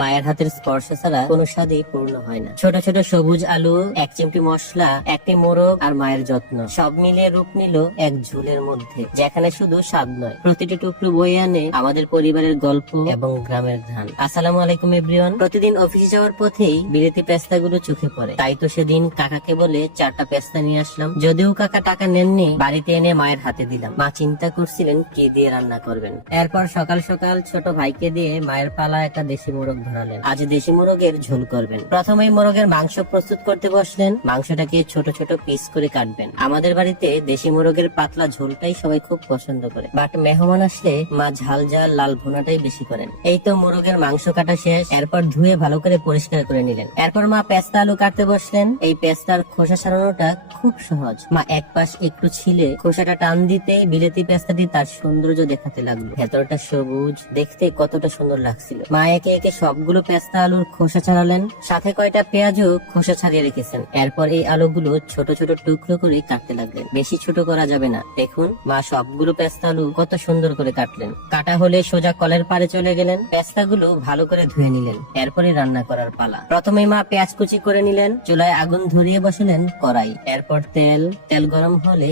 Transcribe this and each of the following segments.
মায়ের হাতের স্পর্শ ছাড়া কোনো স্বাদই পূর্ণ হয় না। ছোট ছোট সবুজ আলু, এক চিমটি মশলা, একটি মোরগ আর মায়ের যত্ন সব মিলিয়ে রূপ নিল এক ঝোলের মধ্যে, যেখানে শুধু স্বাদ নয়, প্রতিটি টুকরো বয়ে আনে আমাদের পরিবারের গল্প এবং গ্রামের ঘ্রাণ। আসসালামু আলাইকুম এভরিওয়ান। প্রতিদিন অফিসে যাওয়ার পথেই বিলেতি পেস্তাগুলো চোখে পড়ে, তাই তো সেদিন কাকাকে বলে 4টা পেস্তা নিয়ে আসলাম। যদিও কাকা টাকা নেননি, বাড়িতে এনে মায়ের হাতে দিলাম। মা চিন্তা করছিলেন কি দিয়ে রান্না করবেন। এরপর সকাল সকাল ছোট ভাইকে দিয়ে মায়ের পালা একটা দেশি মোরগ ধরালেন। আজ দেশি মোরগের ঝোল করবেন। প্রথমেই মোরগের মাংস প্রস্তুত করতে বসলেন। মাংসটাকে ছোট ছোট পিস করে কাটবেন। আমাদের বাড়িতে দেশি মোরগের পাতলা ঝোলটাই সবাই খুব পছন্দ করে, বাট মেহমান আসলে মা ঝাল ঝাল লাল ভুনাটাই বেশি করেন। এই তো মোরগের মাংস কাটা শেষ। এরপর ধুয়ে ভালো করে পরিষ্কার করে নিলেন। এরপর মা পেস্তা আলু কাটতে বসলেন। এই পেস্তার খোসা ছাড়ানোটা খুব সহজ। মা এক পাশ একটু ছিলে খোসাটা টান দিতেই বিলেতি পেস্তাটি তার সৌন্দর্য দেখাতে লাগলো। ভেতরটা সবুজ, দেখতে কতটা সুন্দর লাগছিল। মা একে একে সবগুলো পেস্তা আলুর খোসা ছাড়ালেন, সাথে কয়টা পেঁয়াজও খোসা ছাড়িয়ে রেখেছেন। এরপর এই আলুগুলো ছোট ছোট টুকরো করে কাটতে লাগলেন। বেশি ছোট করা যাবে না। দেখুন মা সবগুলো পেস্তা আলু কত সুন্দর করে কাটলেন। কাটা হলে সোজা কলের পাড়ে চলে গেলেন। পেস্তাগুলো ভালো করে ধুয়ে নিলেন। এরপরে রান্না করার পালা। প্রথমে মা পেঁয়াজ কুচি করে নিলেন। চুলায় আগুন ধরিয়ে বসালেন কড়াই। এরপর তেল গরম হলে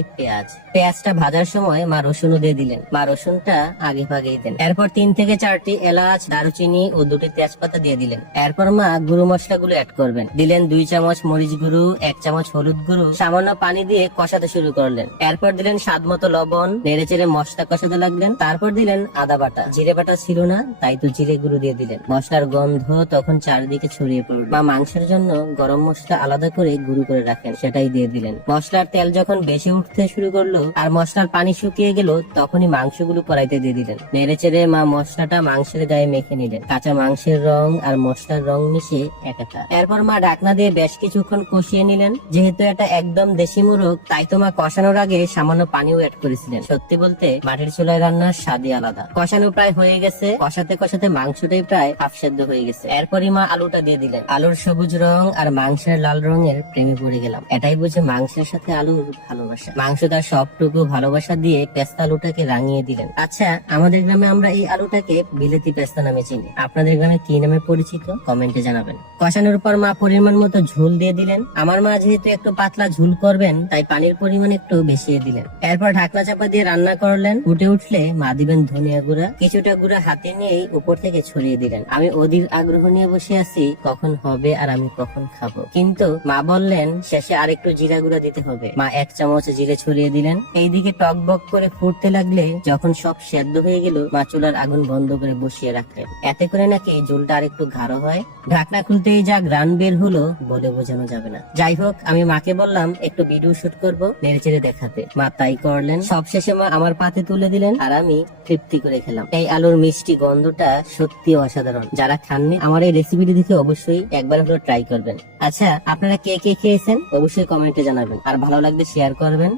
পেঁয়াজটা ভাজার সময় মা রসুনও দিয়ে দিলেন। মা রসুনটা আগে ভাগেই দেন। এরপর 3 থেকে 4টি এলাচ, দারুচিনি ও 2টি তেজপাতা দিয়ে দিলেন। এরপর মা গুঁড়ো মশলাগুলো অ্যাড করবেন। দিলেন 2 চামচ মরিচ গুঁড়ো, 1 চামচ হলুদ গুঁড়ো, সামান্য পানি দিয়ে কষাতে শুরু করলেন। এরপর দিলেন স্বাদ মতো লবণ, নেড়ে চেড়ে মশলা কষাতে লাগলেন। তারপর দিলেন আদা বাটা। জিরে বাটা ছিল না, তাই তো জিরে গুঁড়ো দিয়ে দিলেন। মশলার গন্ধ তখন চারিদিকে ছড়িয়ে পড়ল। মা মাংসের জন্য গরম মশলা আলাদা করে গুঁড়ো করে রাখেন, সেটাই দিয়ে দিলেন। মশলার তেল যখন বেশি উঠতে শুরু করলো আর মশলার পানি শুকিয়ে গেল, তখনই মাংসগুলো কড়াইতে দিয়ে দিলেন। নেড়ে চেড়ে মা মশলাটা মাংসের গায়ে মেখে নিলেন। কাঁচা মাংসের রং আর মশলার রং মিশে একাকার। এরপর মা ঢাকনা দিয়ে বেশ কিছুক্ষণ কষিয়ে নিলেন। যেহেতু এটা একদম দেশি মোরগ, তাই তো মা কষানোর আগে সামান্য পানিও অ্যাড করেছিলেন। সত্যি বলতে মাটির চুলায় রান্নার স্বাদই আলাদা। কষানো প্রায় হয়ে গেছে। কষাতে কষাতে মাংসটাই প্রায় হাফ সেদ্ধ হয়ে গেছে। এরপরই মা আলুটা দিয়ে দিলেন। আলুর সবুজ রং আর মাংসের লাল রঙের প্রেমে পড়ে গেলাম। এটাই বুঝে মাংসের সাথে আলুর ভালোবাসা। মাংস তার সবটুকু ভালোবাসা দিয়ে পেস্তা আলুটাকে রাঙিয়ে দিলেন। আচ্ছা, আমাদের গ্রামে আমরা এই আলুটাকে বিলেতি পেস্তা নামে চিনি। আপনাদের গ্রামে কি নামে পরিচিত কমেন্টে জানাবেন। কষানোর পর মা পরিমাণ মতো ঝোল দিয়ে দিলেন। আমার মা যেহেতু একটু পাতলা ঝোল করবেন, তাই পানির পরিমাণ একটু বেশি দিলেন। এরপর ঢাকনা চাপা দিয়ে রান্না করলেন। ফুটে উঠলে মা দিবেন ধনিয়া গুঁড়া। কিছুটা গুঁড়া হাতে নিয়েই উপর থেকে ছড়িয়ে দিলেন। আমি অধীর আগ্রহ নিয়ে বসে আছি কখন হবে আর আমি কখন খাবো। কিন্তু মা বললেন শেষে আরেকটু জিরা গুঁড়া দিতে হবে। মা 1 চামচ জিরে ছড়িয়ে দিলেন। এইদিকে টকবক করে ফুটতে লাগলে যখন সব সেদ্ধ হয়ে গেল, মা চুলার আগুন বন্ধ করে বসিয়ে রাখলেন। এতে করে নাকি ঝোলটা আর একটু গাঢ় হয়। ঢাকনা খুলতেই যা গ্রান বের হলো বলে বোঝানো যাবে না। যাই হোক, আমি মাকে বললাম একটু ভিডিও শুট করবো, নেড়ে চেড়ে দেখাতে। মা তাই করলেন। সবশেষে মা আমার পাতে তুলে দিলেন আর আমি তৃপ্তি করে খেলাম। এই আলুর মিষ্টি গন্ধটা সত্যি অসাধারণ। যারা খাননি আমার এই রেসিপিটি দেখে অবশ্যই একবার হলো ট্রাই করবেন। আচ্ছা, আপনারা কে কে খেয়েছেন অবশ্যই কমেন্টে জানাবেন, আর ভালো লাগলে শেয়ার করবেন।